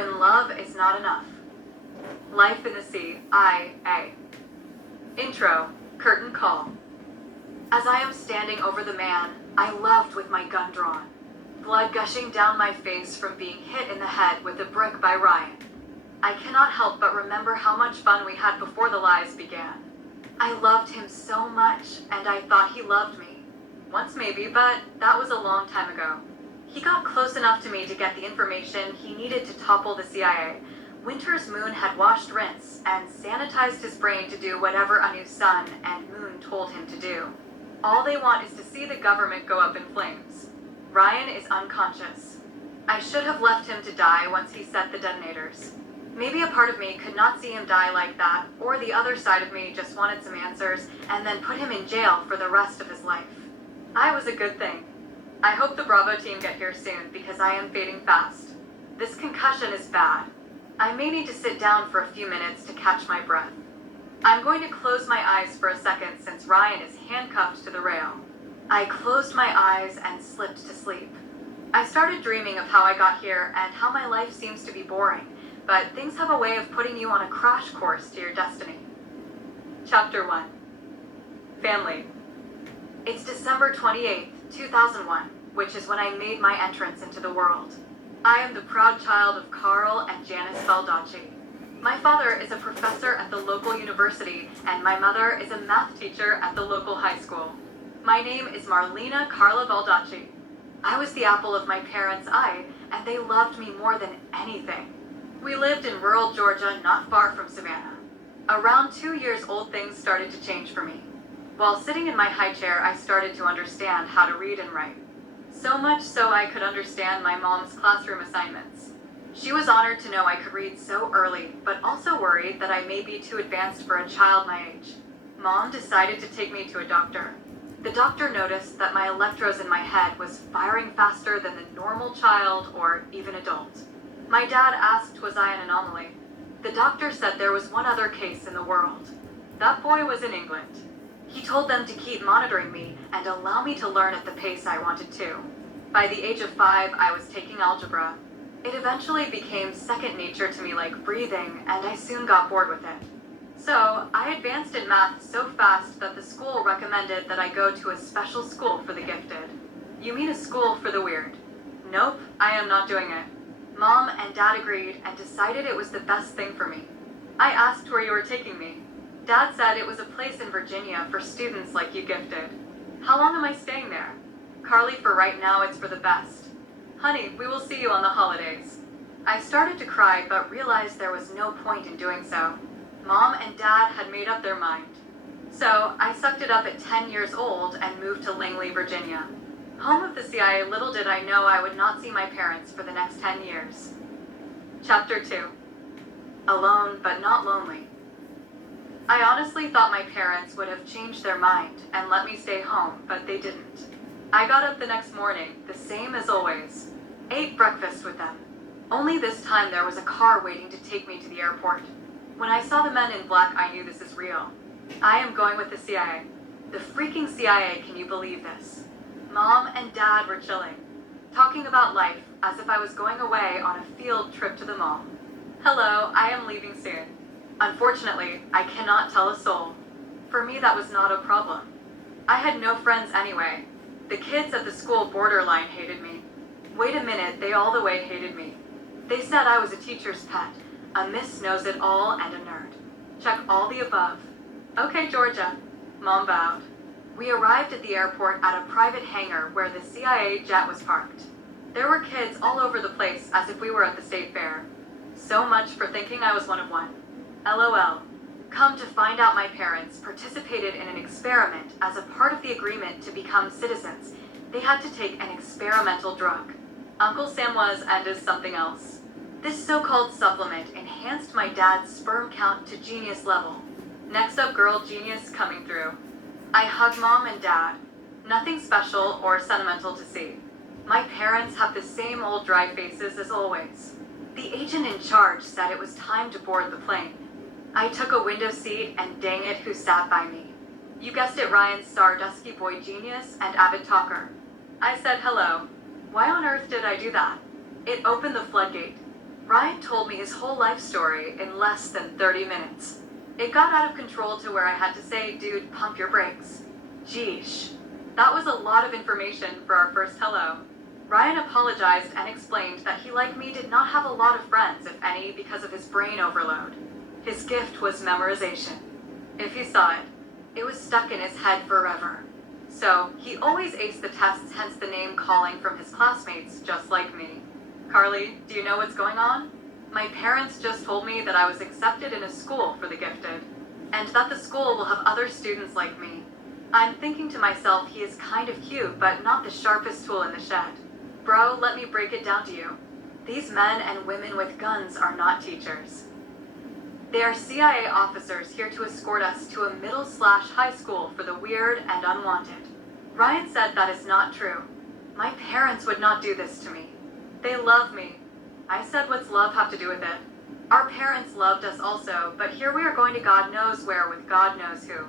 when love is not enough. Life in the Sea, I.A. Intro, Curtain Call. As I am standing over the man I loved with my gun drawn, blood gushing down my face from being hit in the head with a brick by Ryan, I cannot help but remember how much fun we had before the lies began. I loved him so much, and I thought he loved me. Once maybe, but that was a long time ago. He got close enough to me to get the information he needed to topple the CIA. Winter's moon had washed Rinse and sanitized his brain to do whatever a new sun and moon told him to do. All they want is to see the government go up in flames. Ryan is unconscious. I should have left him to die once he set the detonators. Maybe a part of me could not see him die like that, or the other side of me just wanted some answers and then put him in jail for the rest of his life. I was a good thing. I hope the Bravo team get here soon because I am fading fast. This concussion is bad. I may need to sit down for a few minutes to catch my breath. I'm going to close my eyes for a second since Ryan is handcuffed to the rail. I closed my eyes and slipped to sleep. I started dreaming of how I got here and how my life seems to be boring, but things have a way of putting you on a crash course to your destiny. Chapter 1. Family. It's December 28th, 2001, which is when I made my entrance into the world. I am the proud child of Carl and Janice Baldacci. My father is a professor at the local university, and my mother is a math teacher at the local high school. My name is Marlena Carla Baldacci. I was the apple of my parents' eye, and they loved me more than anything. We lived in rural Georgia, not far from Savannah. Around 2 years old, things started to change for me. While sitting in my high chair, I started to understand how to read and write. So much so I could understand my mom's classroom assignments. She was honored to know I could read so early, but also worried that I may be too advanced for a child my age. Mom decided to take me to a doctor. The doctor noticed that my electrodes in my head was firing faster than the normal child or even adult. My dad asked, was I an anomaly? The doctor said there was one other case in the world. That boy was in England. He told them to keep monitoring me and allow me to learn at the pace I wanted to. By the age of 5, I was taking algebra. It eventually became second nature to me like breathing, and I soon got bored with it. So, I advanced in math so fast that the school recommended that I go to a special school for the gifted. You mean a school for the weird? Nope, I am not doing it. Mom and Dad agreed and decided it was the best thing for me. I asked where you were taking me. Dad said it was a place in Virginia for students like you gifted. How long am I staying there? Carly, for right now, it's for the best. Honey, we will see you on the holidays. I started to cry, but realized there was no point in doing so. Mom and Dad had made up their mind. So, I sucked it up at 10 years old and moved to Langley, Virginia. Home of the CIA, little did I know I would not see my parents for the next 10 years. Chapter 2. Alone, but not lonely. I honestly thought my parents would have changed their mind and let me stay home, but they didn't. I got up the next morning, the same as always. Ate breakfast with them. Only this time there was a car waiting to take me to the airport. When I saw the men in black, I knew this is real. I am going with the CIA. The freaking CIA, can you believe this? Mom and Dad were chilling, talking about life as if I was going away on a field trip to the mall. Hello, I am leaving soon. Unfortunately, I cannot tell a soul. For me, that was not a problem. I had no friends anyway. The kids at the school borderline hated me. Wait a minute, they all the way hated me. They said I was a teacher's pet, a Miss Knows-It-All and a nerd. Check all the above. Okay, Georgia. Mom bowed. We arrived at the airport at a private hangar where the CIA jet was parked. There were kids all over the place as if we were at the state fair. So much for thinking I was one of one. LOL. Come to find out my parents participated in an experiment as a part of the agreement to become citizens. They had to take an experimental drug. Uncle Sam was and is something else. This so-called supplement enhanced my dad's sperm count to genius level. Next up, girl genius coming through. I hug Mom and Dad. Nothing special or sentimental to see. My parents have the same old dry faces as always. The agent in charge said it was time to board the plane. I took a window seat and dang it, who sat by me? You guessed it, Ryan, star dusky boy genius and avid talker. I said hello. Why on earth did I do that? It opened the floodgate. Ryan told me his whole life story in less than 30 minutes. It got out of control to where I had to say, dude, pump your brakes. Geesh. That was a lot of information for our first hello. Ryan apologized and explained that he, like me, did not have a lot of friends, if any, because of his brain overload. His gift was memorization. If you saw it, it was stuck in his head forever. So, he always aced the tests, hence the name calling from his classmates, just like me. Carly, do you know what's going on? My parents just told me that I was accepted in a school for the gifted, and that the school will have other students like me. I'm thinking to myself, he is kind of cute, but not the sharpest tool in the shed. Bro, let me break it down to you. These men and women with guns are not teachers. They are CIA officers here to escort us to a middle/high school for the weird and unwanted. Ryan said that is not true. My parents would not do this to me. They love me. I said, what's love have to do with it? Our parents loved us also, but here we are going to God knows where with God knows who.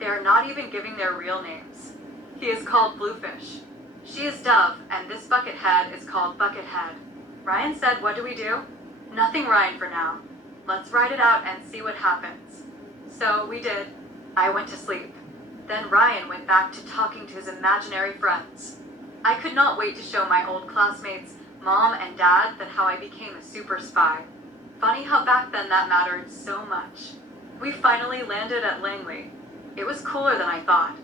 They are not even giving their real names. He is called Bluefish. She is Dove, and this buckethead is called Buckethead. Ryan said, what do we do? Nothing, Ryan, for now. Let's ride it out and see what happens. So we did. I went to sleep. Then Ryan went back to talking to his imaginary friends. I could not wait to show my old classmates, Mom and Dad, that how I became a super spy. Funny how back then that mattered so much. We finally landed at Langley. It was cooler than I thought.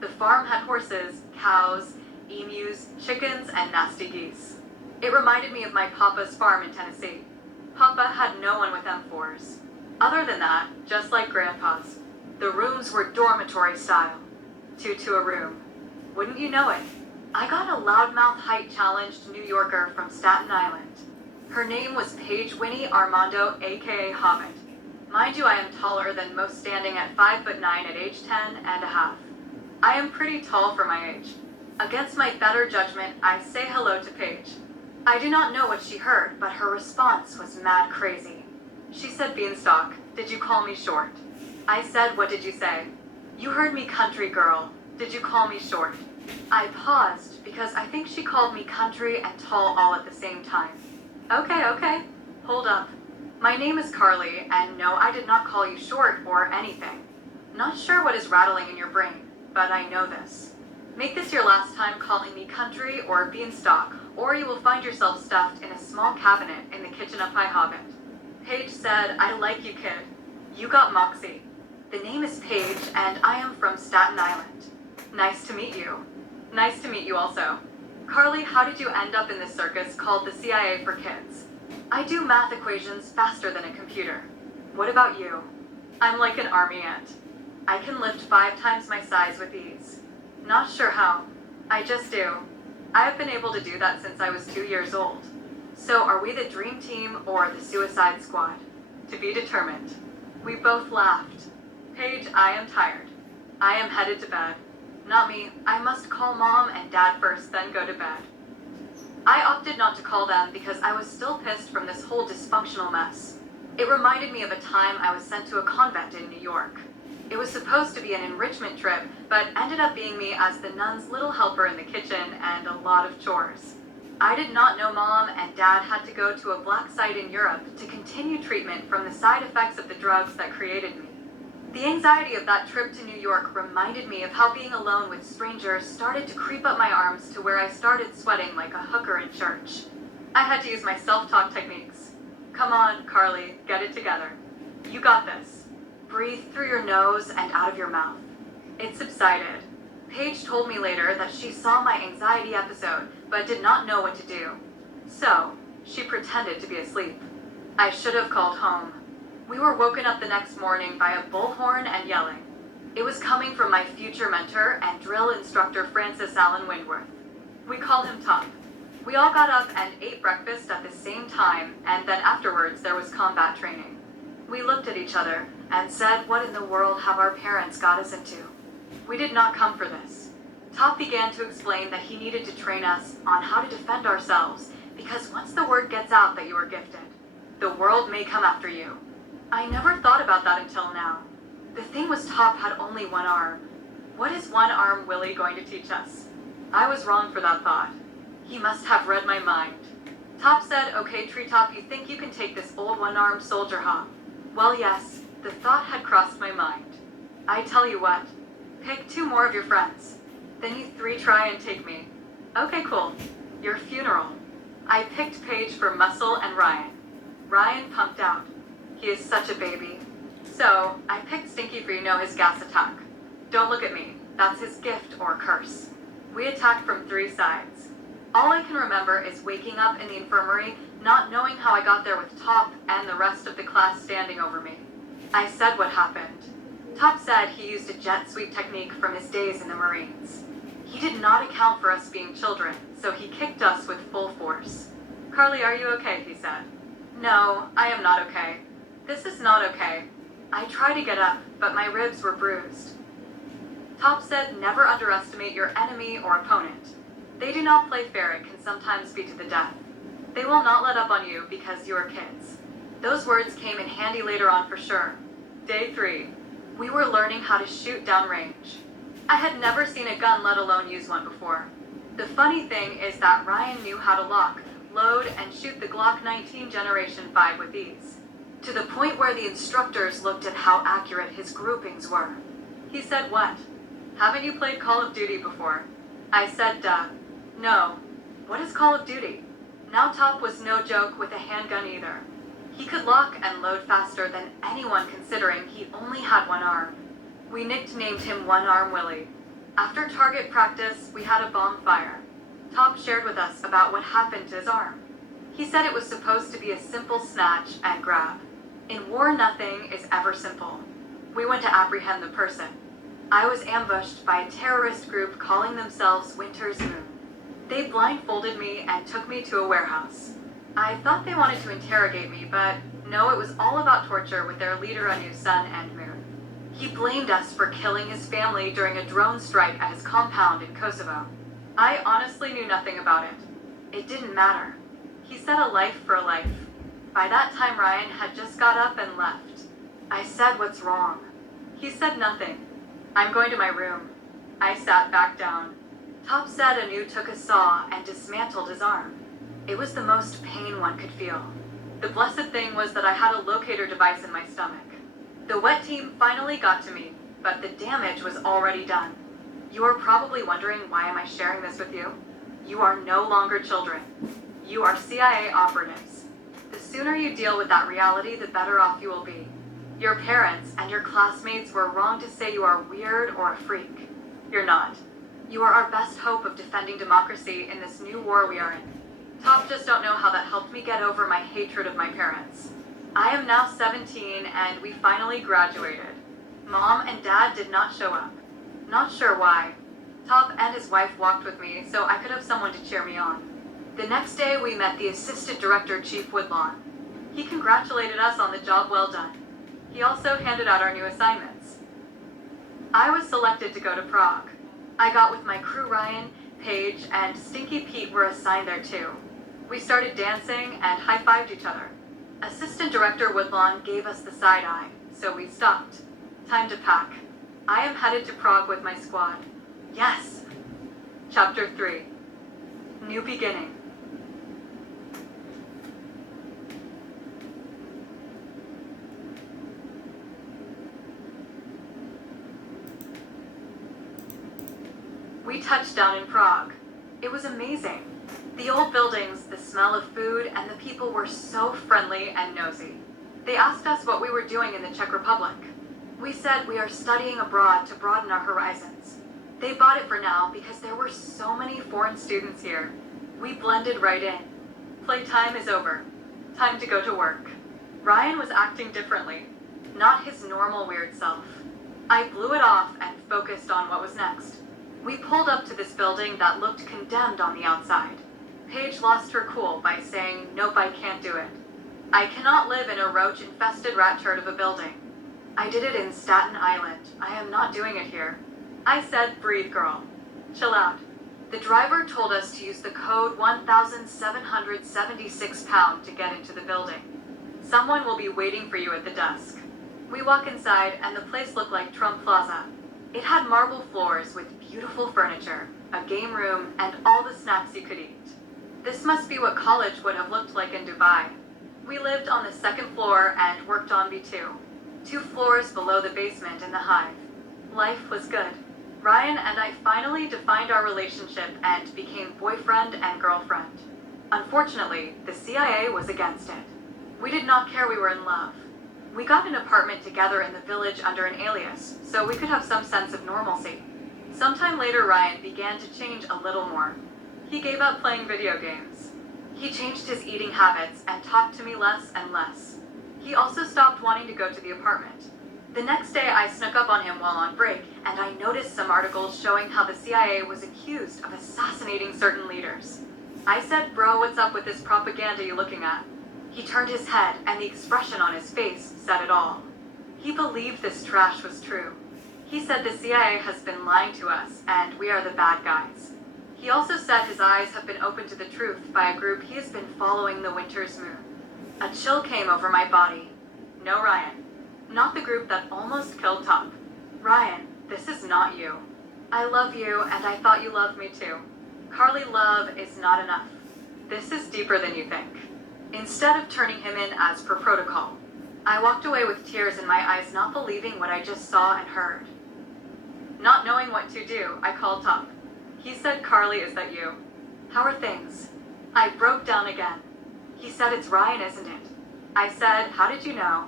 The farm had horses, cows, emus, chickens, and nasty geese. It reminded me of my papa's farm in Tennessee. Papa had no one with M4s. Other than that, just like Grandpa's, the rooms were dormitory style. Two to a room. Wouldn't you know it? I got a loudmouth height-challenged New Yorker from Staten Island. Her name was Paige Winnie Armando, aka Hobbit. Mind you, I am taller than most, standing at 5'9" at age 10 and a half. I am pretty tall for my age. Against my better judgment, I say hello to Paige. I do not know what she heard, but her response was mad crazy. She said, Beanstalk, did you call me short? I said, what did you say? You heard me, country girl. Did you call me short? I paused because I think she called me country and tall all at the same time. Okay. Hold up. My name is Carly, and no, I did not call you short or anything. Not sure what is rattling in your brain, but I know this. Make this your last time calling me country or Beanstalk, or you will find yourself stuffed in a small cabinet in the kitchen of High Hobbit. Paige said, I like you, kid. You got moxie. The name is Paige, and I am from Staten Island. Nice to meet you. Nice to meet you also. Carly, how did you end up in this circus called the CIA for Kids? I do math equations faster than a computer. What about you? I'm like an army ant. I can lift 5 times my size with ease. Not sure how. I just do. I have been able to do that since I was 2 years old. So are we the dream team or the suicide squad? To be determined. We both laughed. Paige, I am tired. I am headed to bed. Not me. I must call Mom and Dad first, then go to bed. I opted not to call them because I was still pissed from this whole dysfunctional mess. It reminded me of a time I was sent to a convent in New York. It was supposed to be an enrichment trip, but ended up being me as the nun's little helper in the kitchen and a lot of chores. I did not know Mom and Dad had to go to a black site in Europe to continue treatment from the side effects of the drugs that created me. The anxiety of that trip to New York reminded me of how being alone with strangers started to creep up my arms to where I started sweating like a hooker in church. I had to use my self-talk techniques. Come on, Carly, get it together. You got this. Breathe through your nose and out of your mouth. It subsided. Paige told me later that she saw my anxiety episode, but did not know what to do. So, she pretended to be asleep. I should have called home. We were woken up the next morning by a bullhorn and yelling. It was coming from my future mentor and drill instructor Francis Allen Windworth. We call him Top. We all got up and ate breakfast at the same time, and then afterwards there was combat training. We looked at each other and said, what in the world have our parents got us into? We did not come for this. Top began to explain that he needed to train us on how to defend ourselves, because once the word gets out that you are gifted, the world may come after you. I never thought about that until now. The thing was, Top had only one arm. What is one arm Willie going to teach us? I was wrong for that thought. He must have read my mind. Top said, "Okay, Treetop, you think you can take this old one-armed soldier, huh?" Well, yes, the thought had crossed my mind. I tell you what, pick 2 more of your friends. Then you 3 try and take me. Okay, cool. Your funeral. I picked Paige for Muscle and Ryan. Ryan pumped out. He is such a baby. So, I picked Stinky for his gas attack. Don't look at me. That's his gift or curse. We attacked from 3 sides. All I can remember is waking up in the infirmary, not knowing how I got there with Top and the rest of the class standing over me. I said what happened. Top said he used a jet sweep technique from his days in the Marines. He did not account for us being children, so he kicked us with full force. "Carly, are you okay?" he said. "No, I am not okay. This is not okay." I tried to get up, but my ribs were bruised. Top said, "Never underestimate your enemy or opponent. They do not play fair and can sometimes be to the death. They will not let up on you because you are kids." Those words came in handy later on for sure. Day 3. We were learning how to shoot downrange. I had never seen a gun, let alone use one before. The funny thing is that Ryan knew how to lock, load, and shoot the Glock 19 Generation 5 with ease, to the point where the instructors looked at how accurate his groupings were. He said, "What? Haven't you played Call of Duty before?" I said, "Duh. No. What is Call of Duty?" Now Top was no joke with a handgun either. He could lock and load faster than anyone considering he only had one arm. We nicknamed him One Arm Willie. After target practice, we had a bonfire. Top shared with us about what happened to his arm. He said it was supposed to be a simple snatch and grab. In war, nothing is ever simple. We went to apprehend the person. I was ambushed by a terrorist group calling themselves Winter's Moon. They blindfolded me and took me to a warehouse. I thought they wanted to interrogate me, but no, it was all about torture with their leader, a new sun and moon. He blamed us for killing his family during a drone strike at his compound in Kosovo. I honestly knew nothing about it. It didn't matter. He said a life for a life. By that time, Ryan had just got up and left. I said, "What's wrong?" He said nothing. "I'm going to my room." I sat back down. Top said Anu took a saw and dismantled his arm. It was the most pain one could feel. The blessed thing was that I had a locator device in my stomach. The wet team finally got to me, but the damage was already done. You are probably wondering, why am I sharing this with you? You are no longer children. You are CIA operatives. The sooner you deal with that reality, the better off you will be. Your parents and your classmates were wrong to say you are weird or a freak. You're not. You are our best hope of defending democracy in this new war we are in. Top just don't know how that helped me get over my hatred of my parents. I am now 17 and we finally graduated. Mom and Dad did not show up. Not sure why. Top and his wife walked with me so I could have someone to cheer me on. The next day we met the Assistant Director, Chief Woodlawn. He congratulated us on the job well done. He also handed out our new assignments. I was selected to go to Prague. I got with my crew. Ryan, Paige, and Stinky Pete were assigned there too. We started dancing and high-fived each other. Assistant Director Woodlawn gave us the side eye, so we stopped. Time to pack. I am headed to Prague with my squad. Yes! Chapter 3. New Beginning. We touched down in Prague. It was amazing. The old buildings, the smell of food, and the people were so friendly and nosy. They asked us what we were doing in the Czech Republic. We said we are studying abroad to broaden our horizons. They bought it for now because there were so many foreign students here. We blended right in. Playtime is over. Time to go to work. Ryan was acting differently, not his normal weird self. I blew it off and focused on what was next. We pulled up to this building that looked condemned on the outside. Paige lost her cool by saying, "Nope, I can't do it. I cannot live in a roach-infested rat turd of a building. I did it in Staten Island. I am not doing it here." I said, "Breathe, girl. Chill out." The driver told us to use the code 1776 to get into the building. Someone will be waiting for you at the desk. We walk inside and the place looked like Trump Plaza. It had marble floors with beautiful furniture, a game room, and all the snacks you could eat. This must be what college would have looked like in Dubai. We lived on the second floor and worked on B2, 2 floors below the basement in the hive. Life was good. Ryan and I finally defined our relationship and became boyfriend and girlfriend. Unfortunately, the CIA was against it. We did not care we were in love. We got an apartment together in the village under an alias, so we could have some sense of normalcy. Sometime later, Ryan began to change a little more. He gave up playing video games. He changed his eating habits and talked to me less and less. He also stopped wanting to go to the apartment. The next day, I snuck up on him while on break, and I noticed some articles showing how the CIA was accused of assassinating certain leaders. I said, "Bro, what's up with this propaganda you looking at?" He turned his head, and the expression on his face said it all. He believed this trash was true. He said the CIA has been lying to us, and we are the bad guys. He also said his eyes have been opened to the truth by a group he has been following the winter's moon. A chill came over my body. No, Ryan. Not the group that almost killed Top. Ryan, this is not you. I love you, and I thought you loved me too. Carly, love is not enough. This is deeper than you think. Instead of turning him in as per protocol, I walked away with tears in my eyes, not believing what I just saw and heard. Not knowing what to do, I called Top. He said, "Carly, is that you? How are things?" I broke down again. He said, "It's Ryan, isn't it?" I said, "How did you know?"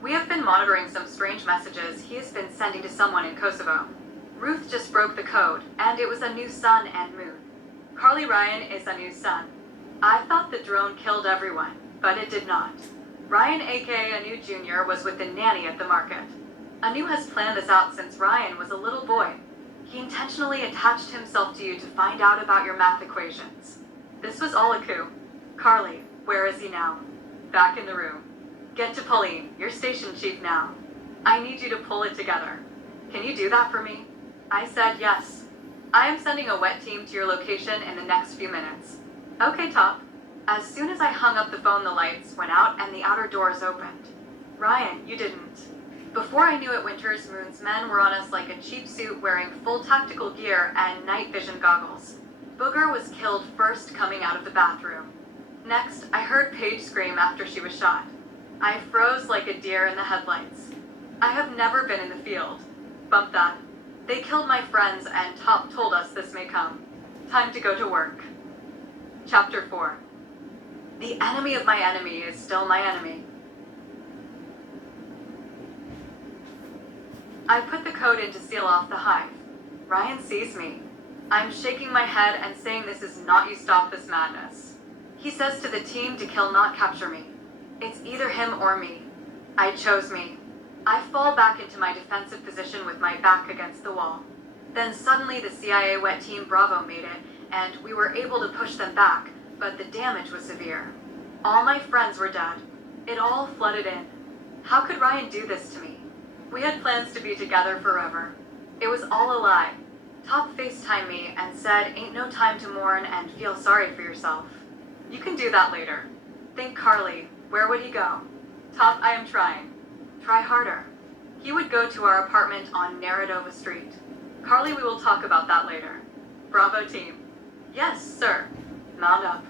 "We have been monitoring some strange messages he has been sending to someone in Kosovo. Ruth just broke the code, and it was a new sun and moon. Carly, Ryan is a new sun. I thought the drone killed everyone, but it did not. Ryan, aka Anu Jr., was with the nanny at the market. Anu has planned this out since Ryan was a little boy. He intentionally attached himself to you to find out about your math equations. This was all a coup. Carly, where is he now?" "Back in the room." "Get to Pauline, your station chief now. I need you to pull it together. Can you do that for me?" I said yes. "I am sending a wet team to your location in the next few minutes." "Okay, Top." As soon as I hung up the phone, the lights went out and the outer doors opened. "Ryan, you didn't." Before I knew it, Winter's Moon's men were on us like a cheap suit wearing full tactical gear and night vision goggles. Booger was killed first, coming out of the bathroom. Next, I heard Paige scream after she was shot. I froze like a deer in the headlights. I have never been in the field. Bump that. They killed my friends, and Top told us this may come. Time to go to work. Chapter 4. The enemy of my enemy is still my enemy. I put the code in to seal off the hive. Ryan sees me. I'm shaking my head and saying this is not you, stop this madness. He says to the team to kill, not capture me. It's either him or me. I chose me. I fall back into my defensive position with my back against the wall. Then suddenly the CIA wet team Bravo made it, and we were able to push them back, but the damage was severe. All my friends were dead. It all flooded in. How could Ryan do this to me? We had plans to be together forever. It was all a lie. Top FaceTimed me and said, "Ain't no time to mourn and feel sorry for yourself. You can do that later." Think Carly, where would he go? Top, I am trying. Try harder. He would go to our apartment on Narodova Street. Carly, we will talk about that later. Bravo team. Yes, sir. Mount up.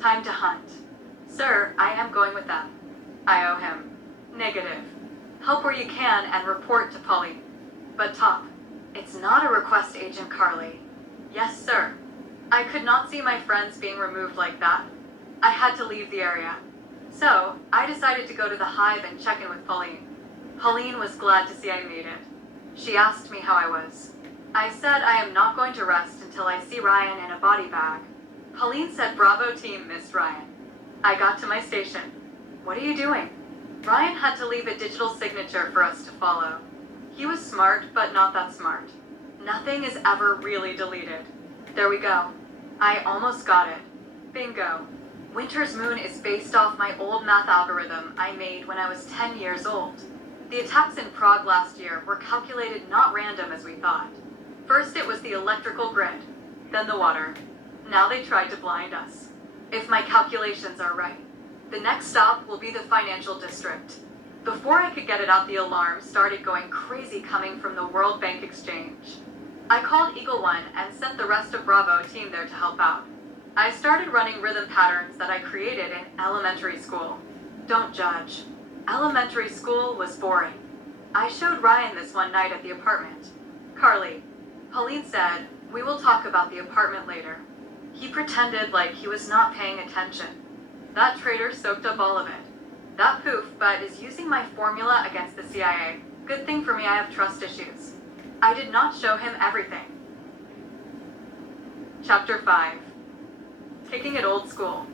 Time to hunt. Sir, I am going with them. I owe him. Negative. Help where you can and report to Polly. But Top, it's not a request, Agent Carly. Yes, sir. I could not see my friends being removed like that. I had to leave the area. So, I decided to go to the hive and check in with Pauline. Pauline was glad to see I made it. She asked me how I was. I said I am not going to rest until I see Ryan in a body bag. Pauline said Bravo team missed Ryan. I got to my station. What are you doing? Ryan had to leave a digital signature for us to follow. He was smart, but not that smart. Nothing is ever really deleted. There we go. I almost got it. Bingo. Winter's Moon is based off my old math algorithm I made when I was 10 years old. The attacks in Prague last year were calculated not random as we thought. First it was the electrical grid, then the water. Now they tried to blind us. If my calculations are right, the next stop will be the financial district. Before I could get it out, the alarm started going crazy coming from the World Bank exchange. I called Eagle One and sent the rest of Bravo team there to help out. I started running rhythm patterns that I created in elementary school. Don't judge. Elementary school was boring. I showed Ryan this one night at the apartment. Carly, Pauline said, we will talk about the apartment later. He pretended like he was not paying attention. That traitor soaked up all of it. That poof, but is using my formula against the CIA. Good thing for me I have trust issues. I did not show him everything. Chapter 5. Kicking it old school.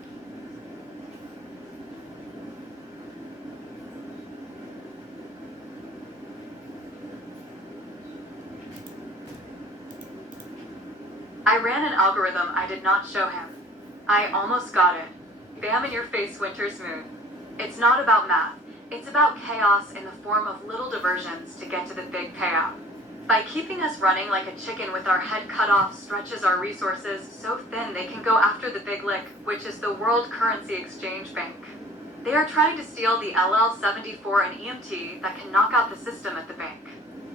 I ran an algorithm I did not show him. I almost got it. Bam in your face, Winter's Moon. It's not about math. It's about chaos in the form of little diversions to get to the big payout. By keeping us running like a chicken with our head cut off stretches our resources so thin they can go after the big lick, which is the World Currency Exchange Bank. They are trying to steal the LL-74 and EMT that can knock out the system at the bank.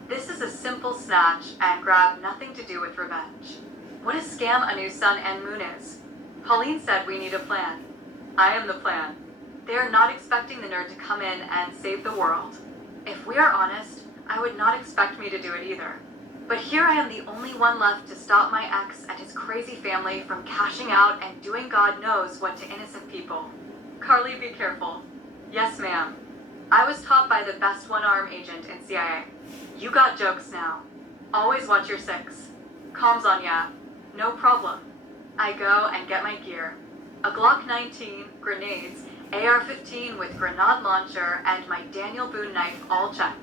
This is a simple snatch and grab, nothing to do with revenge. What a scam a new sun and moon is. Pauline said we need a plan. I am the plan. They are not expecting the nerd to come in and save the world. If we are honest, I would not expect me to do it either. But here I am the only one left to stop my ex and his crazy family from cashing out and doing God knows what to innocent people. Carly, be careful. Yes, ma'am. I was taught by the best one-arm agent in CIA. You got jokes now. Always watch your six. Comms on ya. No problem. I go and get my gear. A Glock 19, grenades, AR-15 with grenade launcher, and my Daniel Boone knife all check.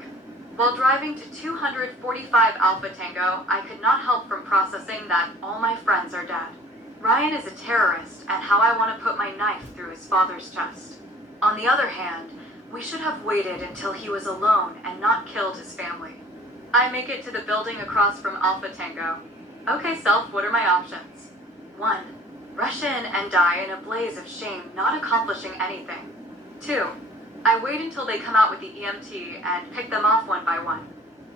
While driving to 245 Alpha Tango, I could not help from processing that all my friends are dead. Ryan is a terrorist, and how I want to put my knife through his father's chest. On the other hand, we should have waited until he was alone and not killed his family. I make it to the building across from Alpha Tango. Okay, self, what are my options? 1. Rush in and die in a blaze of shame, not accomplishing anything. 2. I wait until they come out with the EMT and pick them off one by one.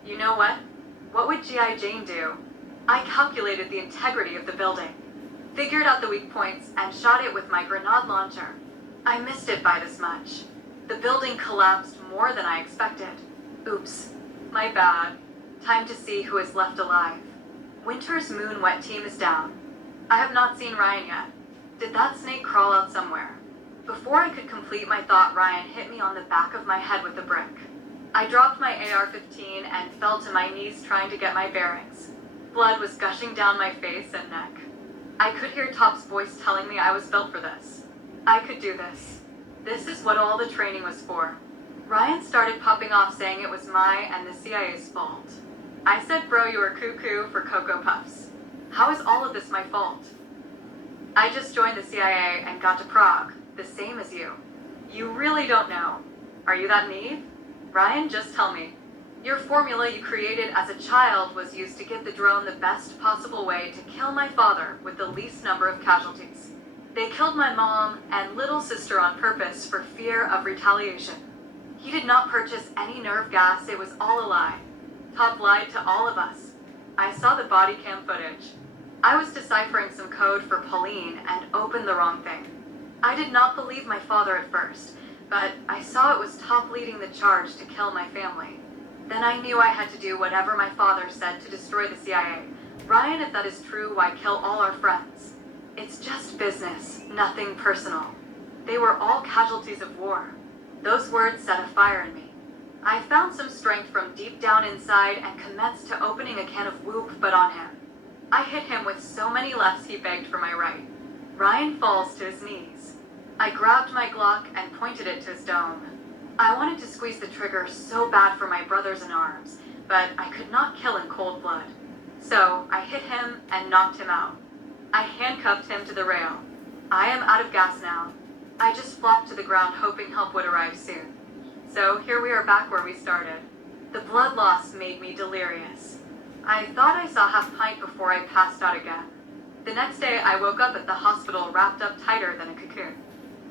You know what? What would G.I. Jane do? I calculated the integrity of the building, figured out the weak points, and shot it with my grenade launcher. I missed it by this much. The building collapsed more than I expected. Oops. My bad. Time to see who is left alive. Winter's Moon Wet Team is down. I have not seen Ryan yet. Did that snake crawl out somewhere? Before I could complete my thought, Ryan hit me on the back of my head with a brick. I dropped my AR-15 and fell to my knees trying to get my bearings. Blood was gushing down my face and neck. I could hear Top's voice telling me I was built for this. I could do this. This is what all the training was for. Ryan started popping off saying it was my and the CIA's fault. I said, bro, you were cuckoo for Cocoa Puffs. How is all of this my fault? I just joined the CIA and got to Prague, the same as you. You really don't know. Are you that naive? Ryan, just tell me. Your formula you created as a child was used to give the drone the best possible way to kill my father with the least number of casualties. They killed my mom and little sister on purpose for fear of retaliation. He did not purchase any nerve gas, it was all a lie. Top lied to all of us. I saw the body cam footage. I was deciphering some code for Pauline and opened the wrong thing. I did not believe my father at first, but I saw it was Top leading the charge to kill my family. Then I knew I had to do whatever my father said to destroy the CIA. Ryan, if that is true, why kill all our friends? It's just business, nothing personal. They were all casualties of war. Those words set a fire in me. I found some strength from deep down inside and commenced to opening a can of whoop, but on him. I hit him with so many lefts he begged for my right. Ryan falls to his knees. I grabbed my Glock and pointed it to his dome. I wanted to squeeze the trigger so bad for my brothers in arms, but I could not kill in cold blood. So I hit him and knocked him out. I handcuffed him to the rail. I am out of gas now. I just flopped to the ground hoping help would arrive soon. So here we are back where we started. The blood loss made me delirious. I thought I saw half pint before I passed out again. The next day I woke up at the hospital wrapped up tighter than a cocoon.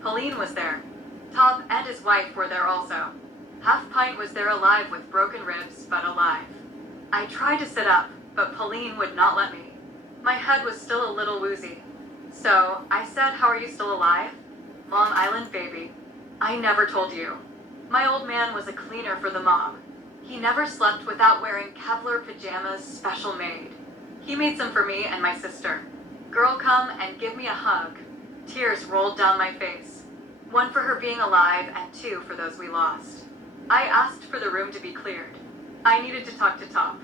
Pauline was there. Top and his wife were there also. Half pint was there alive with broken ribs, but alive. I tried to sit up, but Pauline would not let me. My head was still a little woozy. So, I said, how are you still alive? Long Island baby. I never told you. My old man was a cleaner for the mob. He never slept without wearing Kevlar pajamas special made. He made some for me and my sister. Girl, come and give me a hug. Tears rolled down my face. One for her being alive and two for those we lost. I asked for the room to be cleared. I needed to talk to Top.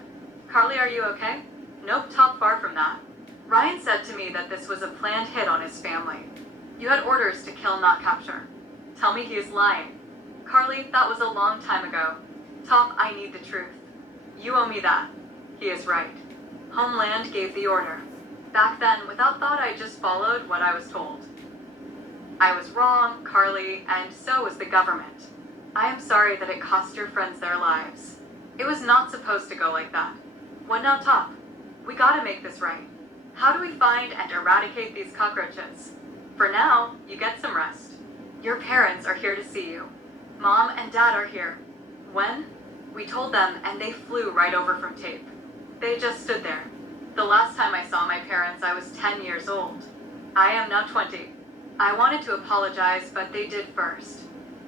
Carly, are you okay? Nope, Top, far from that. Ryan said to me that this was a planned hit on his family. You had orders to kill, not capture. Tell me he is lying. Carly, that was a long time ago. Top, I need the truth. You owe me that. He is right. Homeland gave the order. Back then, without thought, I just followed what I was told. I was wrong, Carly, and so was the government. I am sorry that it cost your friends their lives. It was not supposed to go like that. What now, Top? We gotta make this right. How do we find and eradicate these cockroaches? For now, you get some rest. Your parents are here to see you. Mom and Dad are here. When? We told them and they flew right over from tape. They just stood there. The last time I saw my parents, I was 10 years old. I am now 20. I wanted to apologize, but they did first.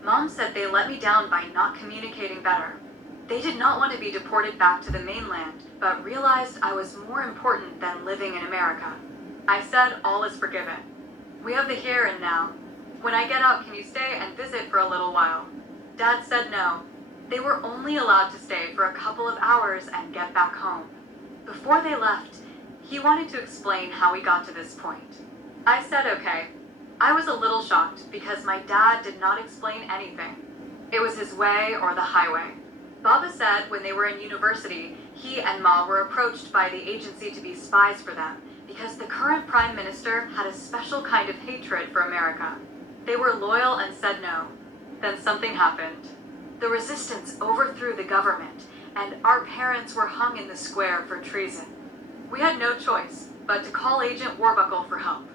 Mom said they let me down by not communicating better. They did not want to be deported back to the mainland, but realized I was more important than living in America. I said all is forgiven. We have the here and now. When I get out, can you stay and visit for a little while? Dad said no. They were only allowed to stay for a couple of hours and get back home. Before they left, he wanted to explain how we got to this point. I said okay. I was a little shocked because my dad did not explain anything. It was his way or the highway. Baba said when they were in university, he and Ma were approached by the agency to be spies for them because the current prime minister had a special kind of hatred for America. They were loyal and said no. Then something happened. The resistance overthrew the government, and our parents were hung in the square for treason. We had no choice but to call Agent Warbuckle for help.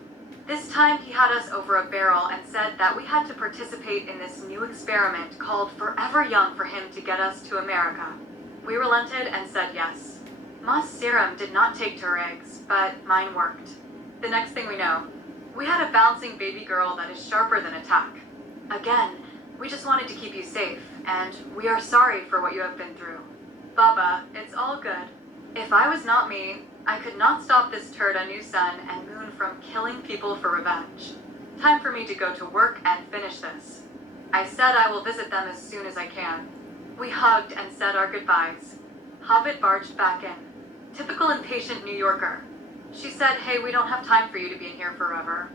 This time he had us over a barrel and said that we had to participate in this new experiment called Forever Young for him to get us to America. We relented and said yes. Ma's serum did not take to her eggs, but mine worked. The next thing we know, we had a bouncing baby girl that is sharper than a tack. Again, we just wanted to keep you safe, and we are sorry for what you have been through. Baba, it's all good. If I was not me, I could not stop this turd on New Sun and Moon from killing people for revenge. Time for me to go to work and finish this. I said I will visit them as soon as I can. We hugged and said our goodbyes. Hobbit barged back in. Typical impatient New Yorker. She said, hey, we don't have time for you to be in here forever.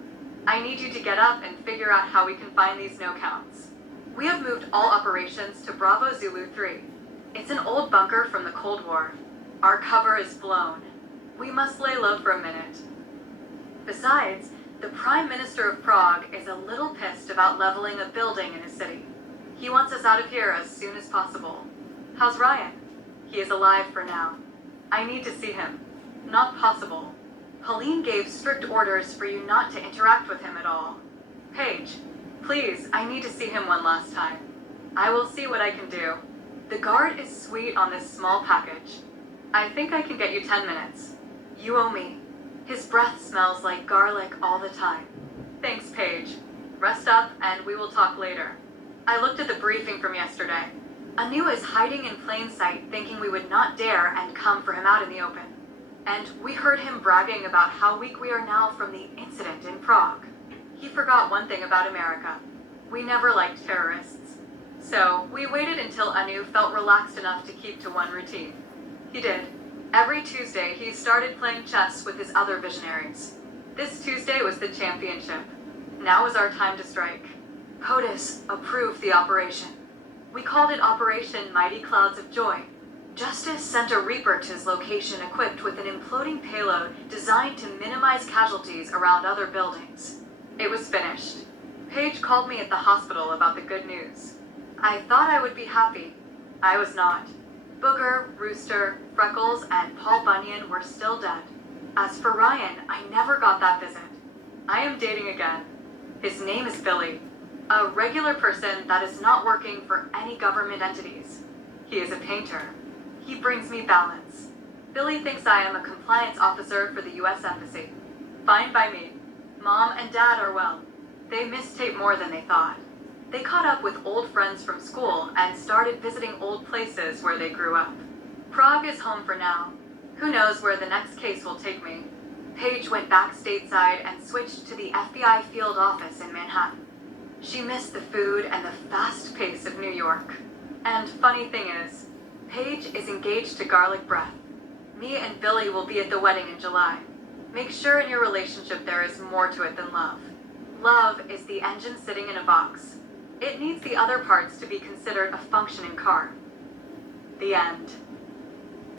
I need you to get up and figure out how we can find these no-counts. We have moved all operations to Bravo Zulu 3. It's an old bunker from the Cold War. Our cover is blown. We must lay low for a minute. Besides, the Prime Minister of Prague is a little pissed about leveling a building in his city. He wants us out of here as soon as possible. How's Ryan? He is alive for now. I need to see him. Not possible. Helene gave strict orders for you not to interact with him at all. Paige, please, I need to see him one last time. I will see what I can do. The guard is sweet on this small package. I think I can get you 10 minutes. You owe me. His breath smells like garlic all the time. Thanks, Paige. Rest up and we will talk later. I looked at the briefing from yesterday. Anu is hiding in plain sight thinking we would not dare and come for him out in the open. And we heard him bragging about how weak we are now from the incident in Prague. He forgot one thing about America. We never liked terrorists. So we waited until Anu felt relaxed enough to keep to one routine. He did. Every Tuesday, he started playing chess with his other visionaries. This Tuesday was the championship. Now was our time to strike. POTUS approved the operation. We called it Operation Mighty Clouds of Joy. Justice sent a Reaper to his location equipped with an imploding payload designed to minimize casualties around other buildings. It was finished. Paige called me at the hospital about the good news. I thought I would be happy. I was not. Booger, Rooster, Freckles, and Paul Bunyan were still dead. As for Ryan, I never got that visit. I am dating again. His name is Billy, a regular person that is not working for any government entities. He is a painter. He brings me balance. Billy thinks I am a compliance officer for the U.S. Embassy. Fine by me. Mom and Dad are well. They missed Tate more than they thought. They caught up with old friends from school and started visiting old places where they grew up. Prague is home for now. Who knows where the next case will take me? Paige went back stateside and switched to the FBI field office in Manhattan. She missed the food and the fast pace of New York. And funny thing is, Paige is engaged to Garlic Breath. Me and Billy will be at the wedding in July. Make sure in your relationship there is more to it than love. Love is the engine sitting in a box. It needs the other parts to be considered a functioning car. The end.